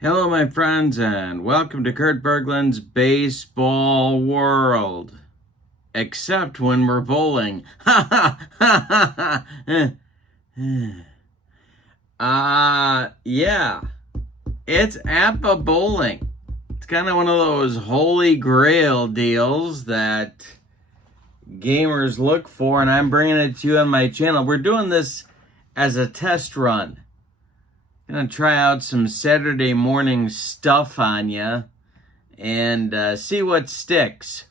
Hello, my friends, and welcome to Kurt Berglund's Baseball World. Except when we're bowling. Ha ha ha ha. Yeah. It's APBA bowling. It's kind of one of those holy grail deals that gamers look for, and I'm bringing it to you on my channel. We're doing this as a test run. Gonna try out some Saturday morning stuff on you and see what sticks.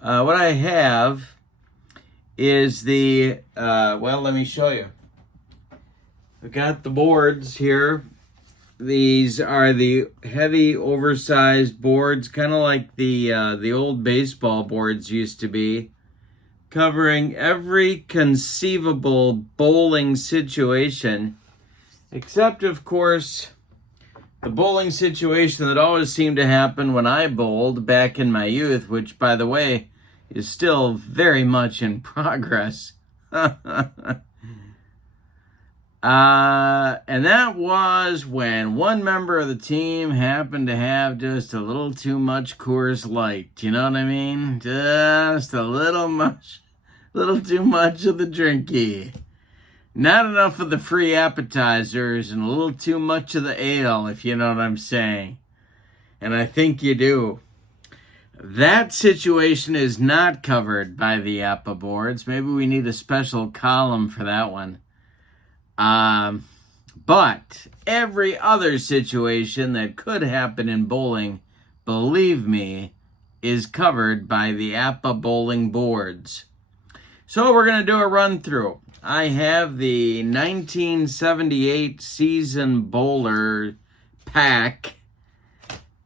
What I have is let me show you. I've got the boards here. These are the heavy, oversized boards, kind of like the old baseball boards used to be, covering every conceivable bowling situation. Except, of course, the bowling situation that always seemed to happen when I bowled back in my youth, which, by the way, is still very much in progress. And that was when one member of the team happened to have just a little too much Coors Light. You know what I mean? Just a little too much of the drinky. Not enough of the free appetizers and a little too much of the ale, if you know what I'm saying. And I think you do. That situation is not covered by the APBA boards. Maybe we need a special column for that one. But every other situation that could happen in bowling, believe me, is covered by the APBA bowling boards. So we're going to do a run through. I have the 1978 season bowler pack,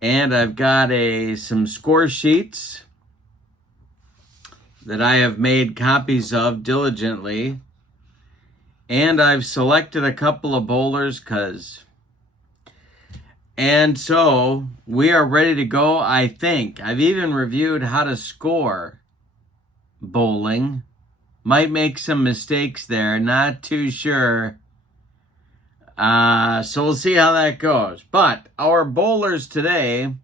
and I've got some score sheets that I have made copies of diligently, and I've selected a couple of bowlers and so we are ready to go. I think I've even reviewed how to score bowling. Might make some mistakes there, not too sure. So we'll see how that goes. But our bowlers today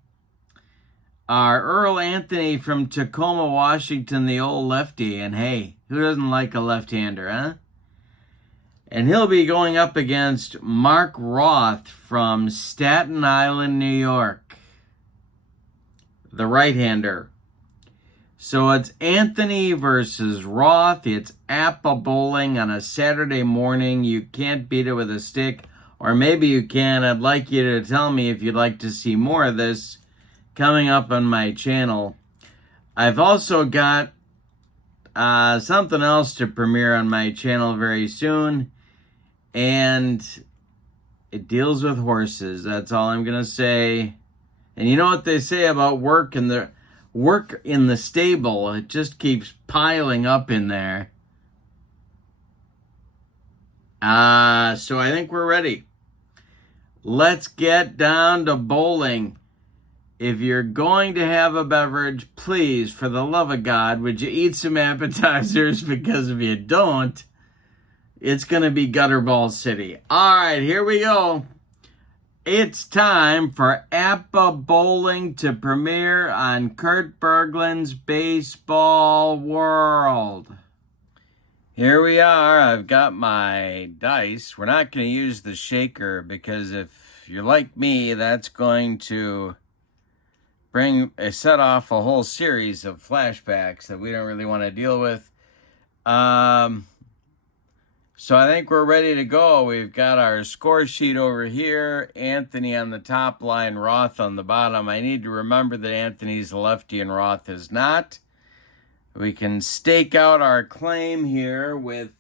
are Earl Anthony from Tacoma, Washington, the old lefty. And hey, who doesn't like a left-hander, huh? And he'll be going up against Mark Roth from Staten Island, New York, the right-hander. So it's Anthony versus Roth. It's APBA bowling on a Saturday morning. You can't beat it with a stick. Or maybe you can. I'd like you to tell me if you'd like to see more of this coming up on my channel. I've also got something else to premiere on my channel very soon. And it deals with horses. That's all I'm going to say. And you know what they say about work in the stable, it just keeps piling up in there. So I think we're ready. Let's get down to bowling. If you're going to have a beverage, please, for the love of God, would you eat some appetizers? Because if you don't, it's going to be Gutterball City. All right, here we go. It's time for APBA bowling to premiere on Kurt Berglund's Baseball World. Here we are. I've got my dice. We're not going to use the shaker because if you're like me, that's going to set off a whole series of flashbacks that we don't really want to deal with. So I think we're ready to go. We've got our score sheet over here. Anthony on the top line, Roth on the bottom. I need to remember that Anthony's a lefty and Roth is not. We can stake out our claim here with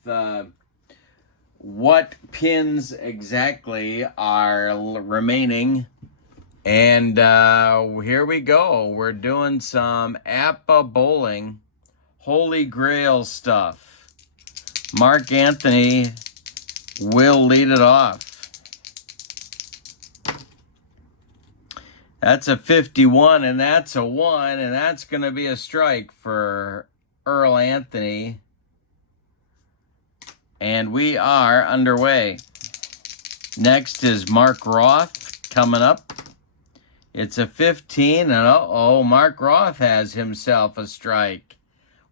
what pins exactly are remaining. And here we go. We're doing some APBA bowling, Holy Grail stuff. Mark Anthony will lead it off. That's a 51, and that's a 1, and that's going to be a strike for Earl Anthony. And we are underway. Next is Mark Roth. coming up. It's a 15, and uh-oh, Mark Roth has himself a strike.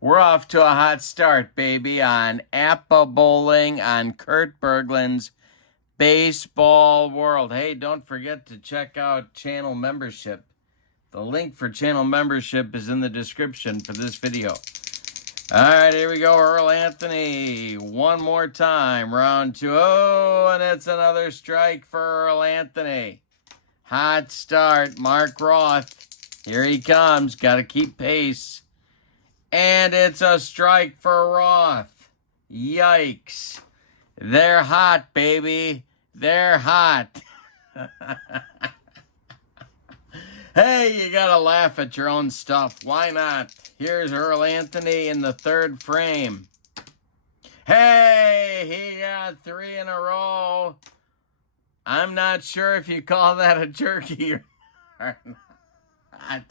We're off to a hot start, baby, on APBA Bowling on Kurt Berglund's Baseball World. Hey, don't forget to check out channel membership. The link for channel membership is in the description for this video. All right, here we go, Earl Anthony. One more time, round 2. Oh, and it's another strike for Earl Anthony. Hot start, Mark Roth. Here he comes, got to keep pace. And it's a strike for Roth. Yikes. They're hot, baby. They're hot. Hey, you got to laugh at your own stuff. Why not? Here's Earl Anthony in the 3rd frame. Hey, he got 3 in a row. I'm not sure if you call that a turkey or not.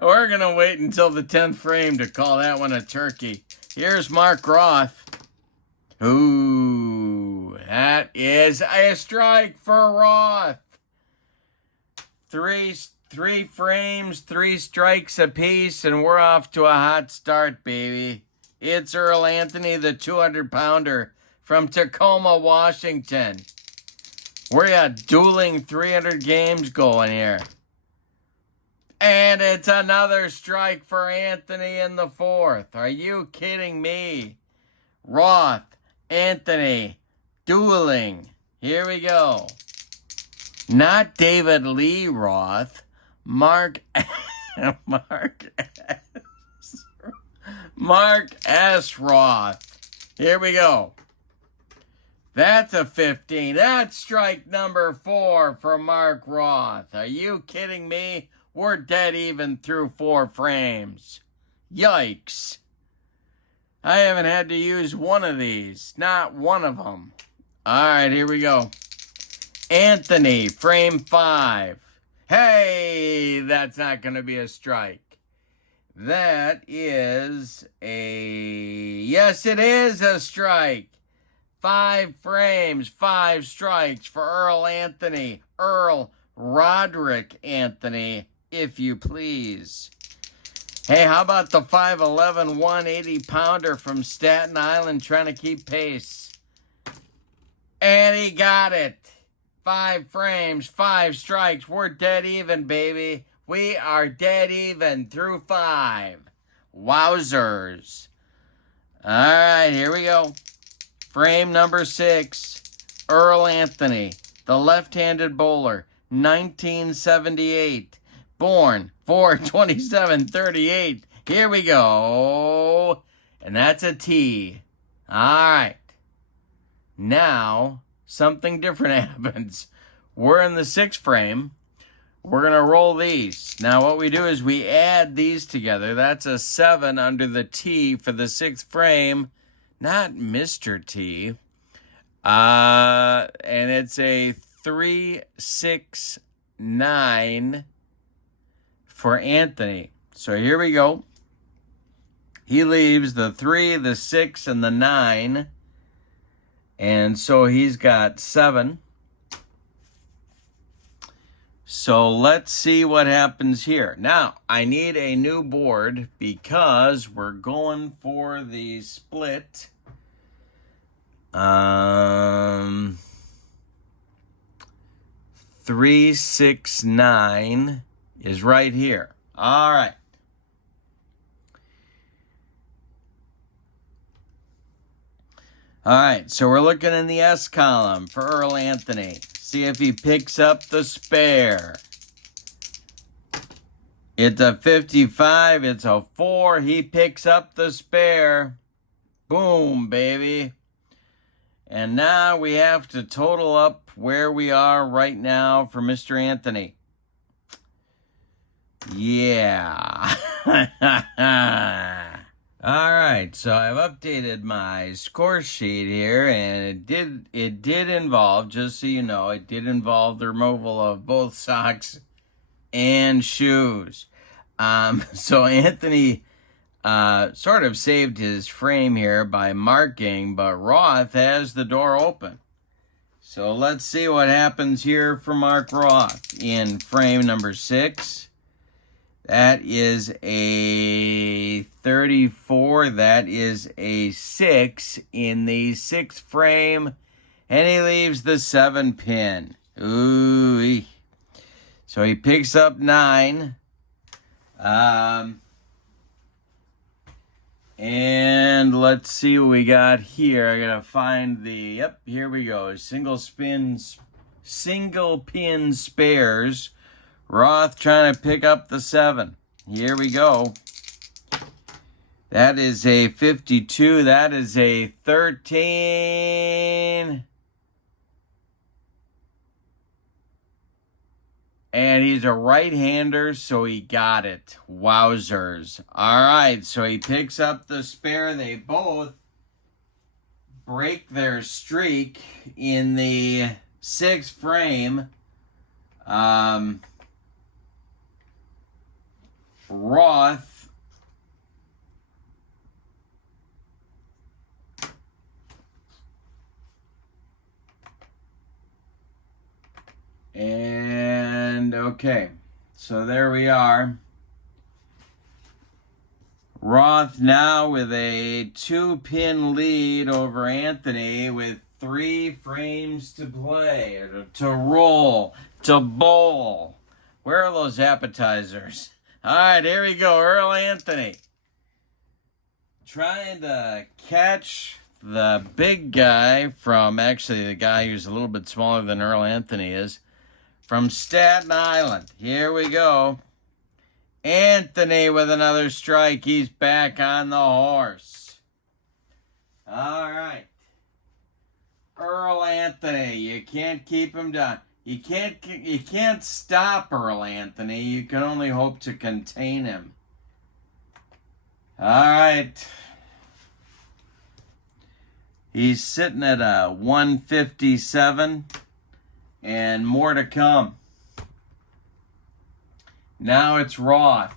We're going to wait until the 10th frame to call that one a turkey. Here's Mark Roth. Ooh, that is a strike for Roth. Three frames, 3 strikes apiece, and we're off to a hot start, baby. It's Earl Anthony, the 200-pounder from Tacoma, Washington. We got dueling 300 games going here. And it's another strike for Anthony in the 4th. Are you kidding me? Roth, Anthony, dueling. Mark Not David Lee Roth. Mark S. Roth. Here we go. That's a 15. That's strike number 4 for Mark Roth. Are you kidding me? We're dead even through 4 frames. Yikes. I haven't had to use one of these. Not one of them. All right, here we go. Anthony, frame 5. Hey, that's not going to be a strike. That is yes, it is a strike. 5 frames, 5 strikes for Earl Anthony. Earl Roderick Anthony, if you please. Hey, how about the 5'11", 180-pounder from Staten Island trying to keep pace? And he got it. 5 frames, 5 strikes. We're dead even, baby. We are dead even through 5. Wowzers. All right, here we go. Frame number 6. Earl Anthony, the left-handed bowler, 1978. Born 4/27/38. Here we go. And that's a T. All right. Now, something different happens. We're in the 6th frame. We're going to roll these. Now, what we do is we add these together. That's a 7 under the T for the 6th frame. Not Mr. T. And it's a 3, 6, 9 for Anthony. So here we go. He leaves the 3, the 6, and the 9. And so he's got 7. So let's see what happens here. Now, I need a new board because we're going for the split. 3, 6, 9 is right here. All right. All right, so we're looking in the S column for Earl Anthony. See if he picks up the spare. It's a 55. It's a 4. He picks up the spare. Boom, baby. And now we have to total up where we are right now for Mr. Anthony. Yeah. All right, so I've updated my score sheet here, and it did involve, just so you know, it did involve the removal of both socks and shoes. So Anthony sort of saved his frame here by marking, but Roth has the door open. So let's see what happens here for Mark Roth in frame number 6. That is a 34. That is a 6 in the 6th frame. And he leaves the 7 pin. Ooh. So he picks up 9. And let's see what we got here. I gotta find the, yep, here we go. Single pin spares. Roth trying to pick up the 7. Here we go. That is a 52. That is a 13. And he's a right-hander, so he got it. Wowzers. All right, so he picks up the spare. They both break their streak in the 6th frame. Roth and okay, so there we are. Roth now with a 2-pin lead over Anthony with 3 frames to play, or to roll, to bowl. Where are those appetizers? All right, here we go. Earl Anthony trying to catch the big guy from, actually the guy who's a little bit smaller than Earl Anthony is, from Staten Island. Here we go. Anthony with another strike. He's back on the horse. All right. Earl Anthony, you can't keep him down. You can't stop Earl Anthony. You can only hope to contain him. All right. He's sitting at a 157 and more to come. Now it's Roth.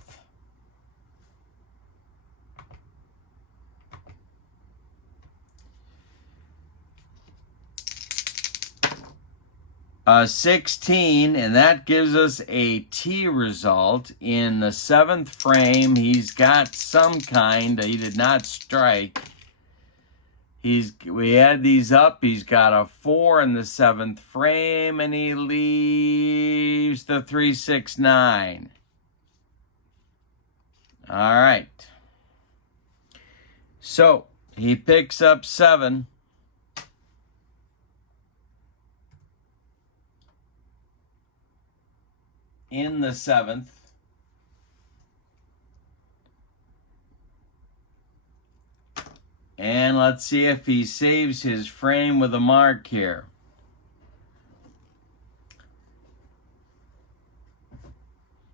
A 16, and that gives us a T result. In the 7th frame, he's got some kind. He did not strike. We add these up. He's got a 4 in the 7th frame, and he leaves the 369. All right. So he picks up 7. In the 7th. And let's see if he saves his frame with a mark here.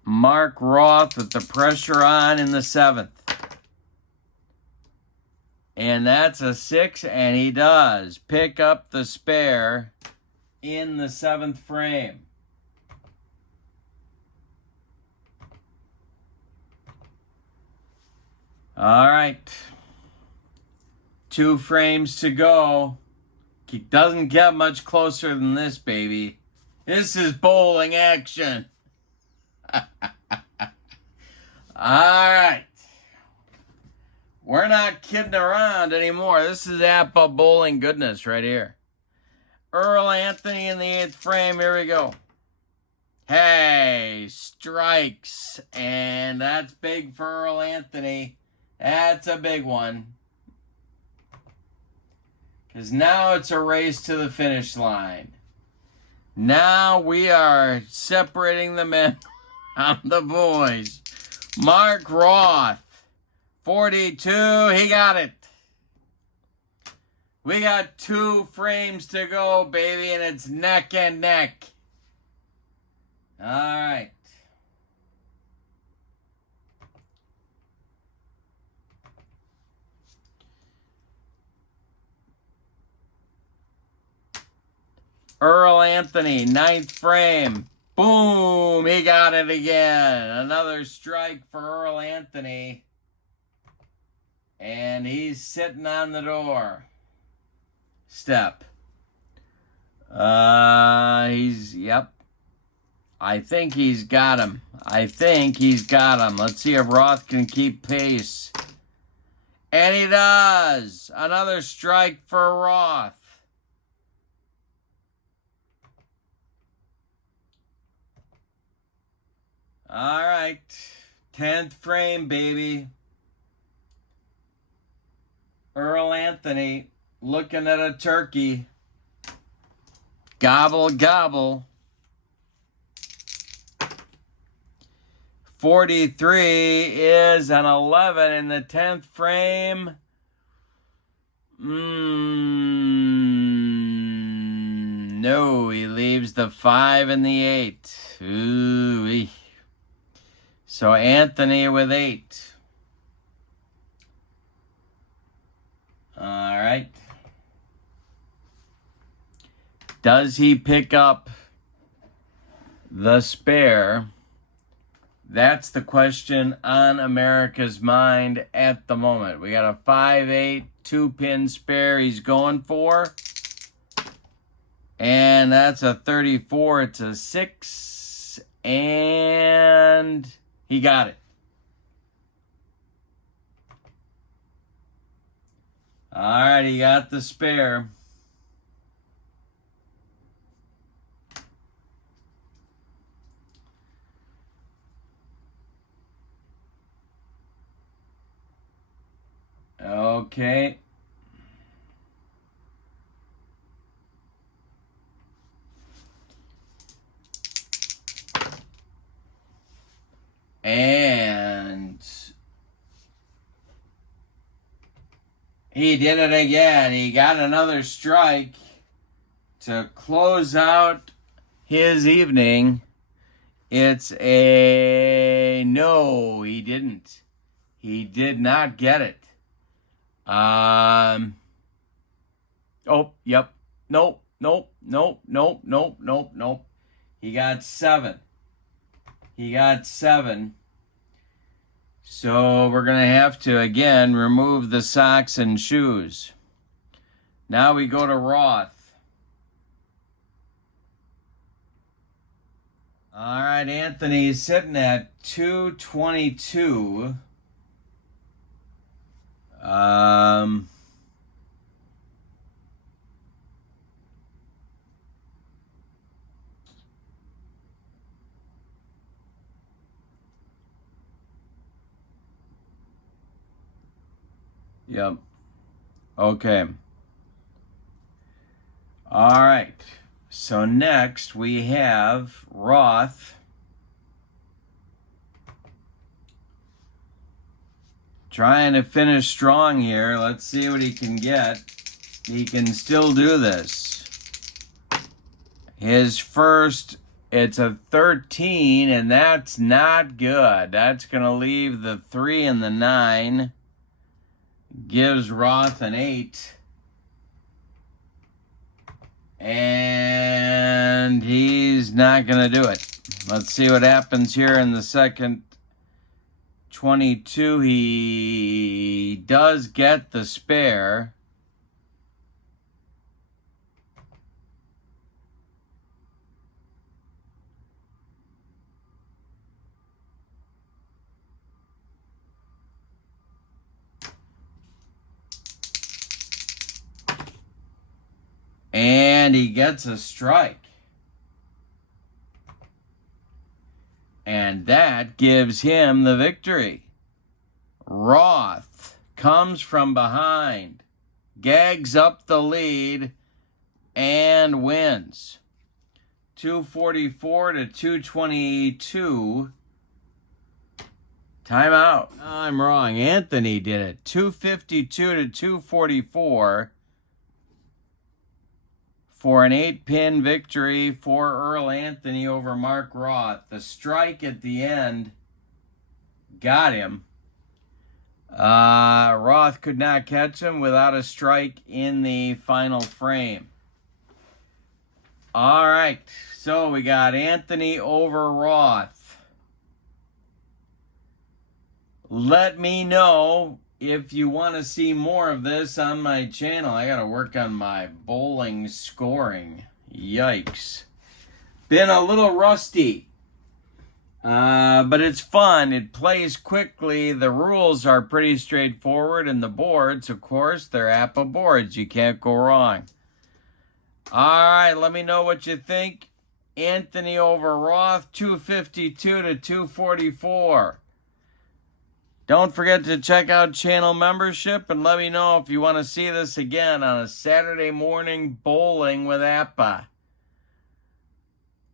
Mark Roth with the pressure on in the 7th. And that's a 6, and he does pick up the spare in the 7th frame. All right. 2 frames to go. It doesn't get much closer than this, baby. This is bowling action. All right. We're not kidding around anymore. This is APBA bowling goodness right here. Earl Anthony in the 8th frame. Here we go. Hey, strikes. And that's big for Earl Anthony. That's a big one. Because now it's a race to the finish line. Now we are separating the men from the boys. Mark Roth, 42. He got it. We got 2 frames to go, baby, and it's neck and neck. All right. Earl Anthony, 9th frame. Boom, he got it again. Another strike for Earl Anthony. And he's sitting on the door step. Yep. I think he's got him. Let's see if Roth can keep pace. And he does. Another strike for Roth. All right. 10th frame, baby. Earl Anthony looking at a turkey. Gobble, gobble. 43 is an 11 in the 10th frame. No, he leaves the 5 and the 8. Ooh-wee. So Anthony with 8. All right. Does he pick up the spare? That's the question on America's mind at the moment. We got a 5-8 2-pin spare he's going for. And that's a 34. It's a 6. And he got it. All right, he got the spare. Okay. And he did it again. He got another strike to close out his evening. It's a no, he didn't. He did not get it. Oh, yep. Nope. He got 7. So we're going to have to, again, remove the socks and shoes. Now we go to Roth. All right, Anthony's sitting at 222. Yep. Okay. All right. So next we have Roth. Trying to finish strong here. Let's see what he can get. He can still do this. His first, it's a 13, and that's not good. That's going to leave the 3 and the 9. Gives Roth an 8. And he's not going to do it. Let's see what happens here in the second 22. He does get the spare. And he gets a strike. And that gives him the victory. Roth comes from behind, gags up the lead, and wins. 244 to 222. Timeout. I'm wrong. Anthony did it. 252 to 244. For an 8-pin victory for Earl Anthony over Mark Roth. The strike at the end got him. Roth could not catch him without a strike in the final frame. All right, so we got Anthony over Roth. Let me know if you want to see more of this on my channel. I got to work on my bowling scoring Yikes. Been a little rusty. But it's fun. It plays quickly. The rules are pretty straightforward. And the boards, of course, they're APBA boards. You can't go wrong. All right, let me know what you think. Anthony over Roth, 252 to 244. Don't forget to check out channel membership and let me know if you want to see this again on a Saturday morning bowling with APBA.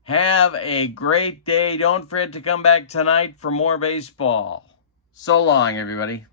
Have a great day. Don't forget to come back tonight for more baseball. So long, everybody.